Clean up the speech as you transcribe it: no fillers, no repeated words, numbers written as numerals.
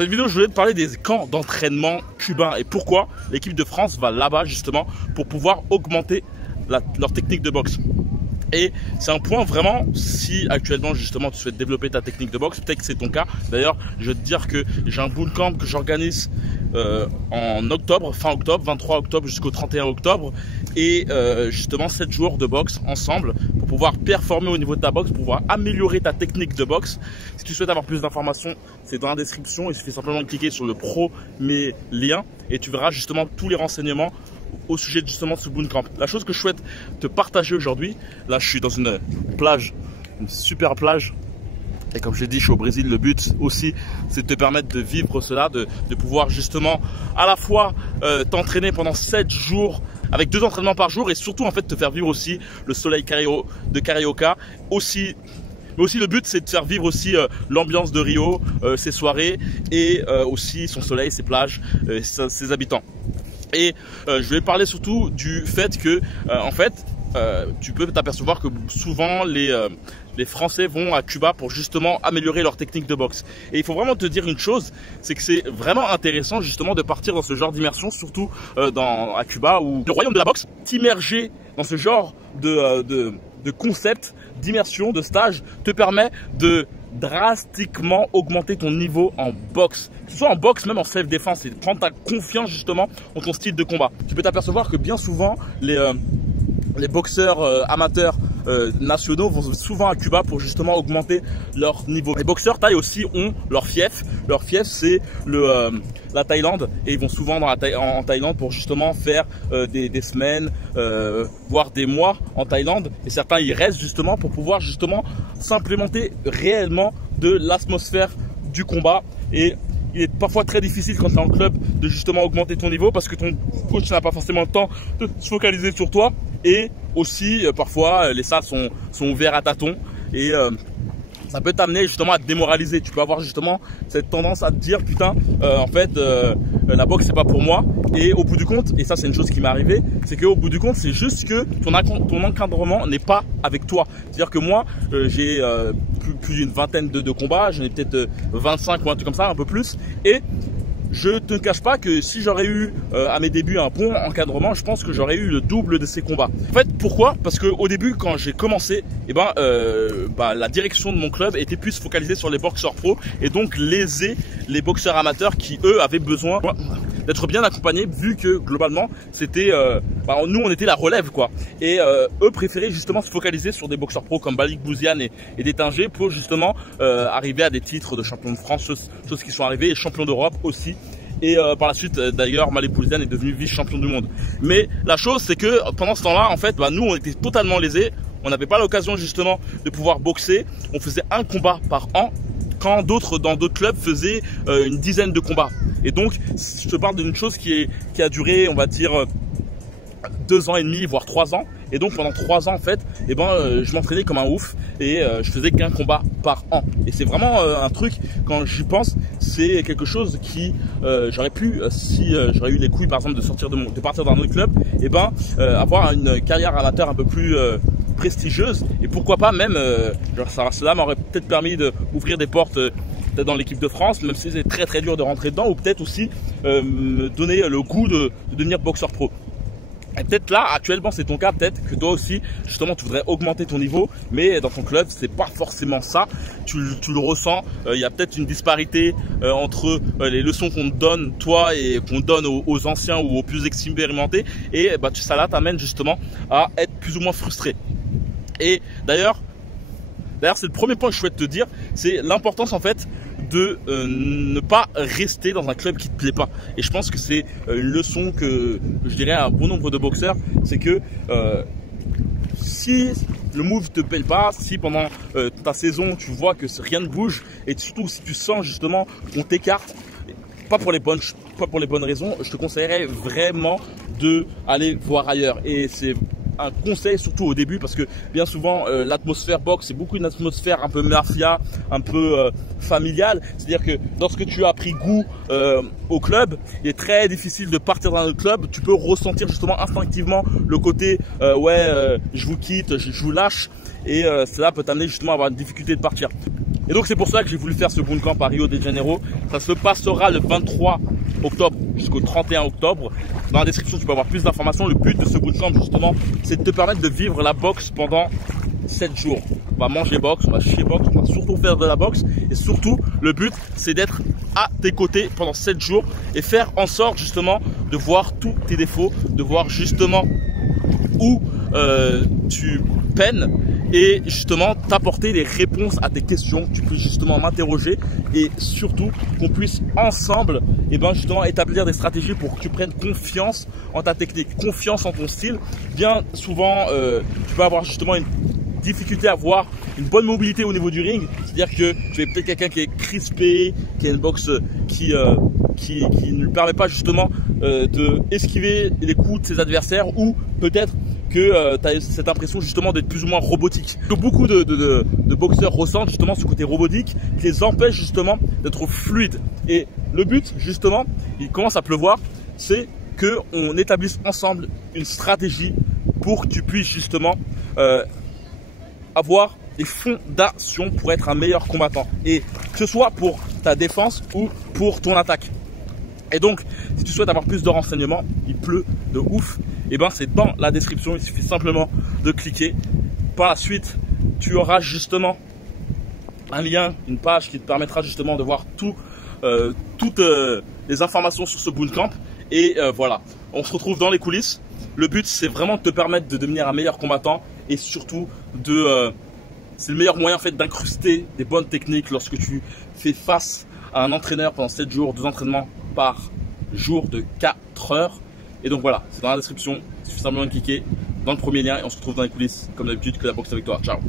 Dans cette vidéo, je voulais te parler des camps d'entraînement cubains et pourquoi l'équipe de France va là-bas justement pour pouvoir augmenter leur technique de boxe. Et c'est un point vraiment, si actuellement justement tu souhaites développer ta technique de boxe, peut-être que c'est ton cas. D'ailleurs, je vais te dire que j'ai un bootcamp que j'organise en octobre, fin octobre, 23 octobre jusqu'au 31 octobre. Et justement 7 jours de boxe ensemble pour pouvoir performer au niveau de ta boxe, pour pouvoir améliorer ta technique de boxe. Si tu souhaites avoir plus d'informations, c'est dans la description. Il suffit simplement de cliquer sur le premier lien et tu verras justement tous les renseignements au sujet justement de ce bootcamp. La chose que je souhaite te partager aujourd'hui, là je suis dans une plage, une super plage. Et comme je l'ai dit, je suis au Brésil. Le but aussi, c'est de te permettre de vivre cela, de pouvoir justement à la fois t'entraîner pendant 7 jours avec 2 entraînements par jour et surtout en fait te faire vivre aussi le soleil de Carioca. Mais aussi le but, c'est de faire vivre aussi l'ambiance de Rio, ses soirées et aussi son soleil, ses plages, ses habitants. Et je vais parler surtout du fait que en fait tu peux t'apercevoir que souvent les Français vont à Cuba pour justement améliorer leur technique de boxe. Et il faut vraiment te dire une chose, c'est que c'est vraiment intéressant justement de partir dans ce genre d'immersion, surtout à Cuba ou le royaume de la boxe, t'immerger dans ce genre de concept d'immersion, de stage, te permet de drastiquement augmenter ton niveau en boxe, que ce soit en boxe, même en self-défense, et prendre ta confiance justement dans ton style de combat. Tu peux t'apercevoir que bien souvent les boxeurs amateurs nationaux vont souvent à Cuba pour justement augmenter leur niveau. Les boxeurs thaï aussi ont leur fief. Leur fief, c'est la Thaïlande, et ils vont souvent en Thaïlande pour justement faire des semaines, voire des mois en Thaïlande. Et certains y restent justement pour pouvoir justement s'implémenter réellement de l'atmosphère du combat. Et il est parfois très difficile quand tu es en club de justement augmenter ton niveau parce que ton coach n'a pas forcément le temps de se focaliser sur toi. Et aussi, parfois, les salles sont ouvertes à tâtons et ça peut t'amener justement à te démoraliser. Tu peux avoir justement cette tendance à te dire putain, en fait, la boxe c'est pas pour moi. Et au bout du compte, et ça c'est une chose qui m'est arrivée, c'est qu'au bout du compte, c'est juste que ton encadrement n'est pas avec toi. C'est-à-dire que moi, j'ai plus d'une vingtaine de combats, j'en ai peut-être 25 ou un truc comme ça, un peu plus. Et je te cache pas que si j'aurais eu à mes débuts un bon encadrement, je pense que j'aurais eu le double de ces combats. En fait, pourquoi? Parce qu'au début, quand j'ai commencé, la direction de mon club était plus focalisée sur les boxeurs pros et donc léser les boxeurs amateurs qui eux avaient besoin d'être bien accompagnés, vu que globalement c'était nous on était la relève quoi. Et eux préféraient justement se focaliser sur des boxeurs pros comme Balik Bouziane et Détinger pour justement arriver à des titres de champion de France, choses qui sont arrivées, et champion d'Europe aussi. Et par la suite d'ailleurs Balik Bouziane est devenu vice-champion du monde. Mais la chose c'est que pendant ce temps-là en fait nous on était totalement lésés, on n'avait pas l'occasion justement de pouvoir boxer, on faisait un combat par an quand dans d'autres clubs faisaient une dizaine de combats. Et donc je te parle d'une chose qui a duré on va dire 2 ans et demi voire 3 ans. Et donc pendant 3 ans en fait je m'entraînais comme un ouf et je faisais qu'un combat par an. Et c'est vraiment un truc, quand j'y pense, c'est quelque chose qui j'aurais pu, si j'aurais eu les couilles par exemple de partir dans un autre club, avoir une carrière amateur un peu plus prestigieuse, et pourquoi pas même cela m'aurait peut-être permis d'ouvrir des portes peut-être dans l'équipe de France, même si c'est très très dur de rentrer dedans, ou peut-être aussi me donner le goût de devenir boxeur pro. Et peut-être là, actuellement, c'est ton cas, peut-être que toi aussi, justement, tu voudrais augmenter ton niveau, mais dans ton club, c'est pas forcément ça. Tu le ressens. Il y a peut-être une disparité entre les leçons qu'on te donne, toi, et qu'on donne aux anciens ou aux plus expérimentés. Et ça là t'amène justement à être plus ou moins frustré. Et d'ailleurs, c'est le premier point que je souhaite te dire, c'est l'importance en fait de ne pas rester dans un club qui te plaît pas. Et je pense que c'est une leçon que je dirais à un bon nombre de boxeurs, c'est que si le move te plaît pas, si pendant ta saison tu vois que rien ne bouge, et surtout si tu sens justement qu'on t'écarte, pas pour les bonnes raisons, je te conseillerais vraiment de aller voir ailleurs. Et c'est un conseil surtout au début, parce que bien souvent l'atmosphère boxe c'est beaucoup une atmosphère un peu mafia, un peu familiale. C'est-à-dire que lorsque tu as pris goût au club, il est très difficile de partir dans un autre club. Tu peux ressentir justement instinctivement le côté je vous quitte, je vous lâche, et cela peut t'amener justement à avoir une difficulté de partir. Et donc c'est pour ça que j'ai voulu faire ce bootcamp à Rio de Janeiro. Ça se passera le 23 octobre jusqu'au 31 octobre. Dans la description, tu peux avoir plus d'informations. Le but de ce bootcamp, justement, c'est de te permettre de vivre la boxe pendant 7 jours. On va manger boxe, on va chier boxe, on va surtout faire de la boxe. Et surtout, le but, c'est d'être à tes côtés pendant 7 jours et faire en sorte, justement, de voir tous tes défauts, de voir justement où tu peines et justement t'apporter les réponses à tes questions, que tu puisses justement m'interroger et surtout qu'on puisse ensemble justement établir des stratégies pour que tu prennes confiance en ta technique, confiance en ton style. Bien souvent, tu peux avoir justement une difficulté à avoir une bonne mobilité au niveau du ring, c'est-à-dire que tu es peut-être quelqu'un qui est crispé, qui a une boxe qui ne lui permet pas justement de esquiver les coups de ses adversaires, ou peut-être que tu as cette impression justement d'être plus ou moins robotique. Que beaucoup de boxeurs ressentent justement ce côté robotique qui les empêche justement d'être fluide. Et le but justement, il commence à pleuvoir, c'est qu'on établisse ensemble une stratégie pour que tu puisses justement avoir des fondations pour être un meilleur combattant, et que ce soit pour ta défense ou pour ton attaque. Et donc, si tu souhaites avoir plus de renseignements, il pleut de ouf, et c'est dans la description, il suffit simplement de cliquer. Par la suite, tu auras justement un lien, une page qui te permettra justement de voir toutes les informations sur ce bootcamp. Et voilà, on se retrouve dans les coulisses. Le but, c'est vraiment de te permettre de devenir un meilleur combattant, et surtout c'est le meilleur moyen en fait d'incruster des bonnes techniques lorsque tu fais face à un entraîneur pendant 7 jours, 2 entraînements par jour de 4 heures. Et donc voilà, c'est dans la description, il suffit simplement de cliquer dans le premier lien et on se retrouve dans les coulisses comme d'habitude. Que la boxe avec toi, ciao.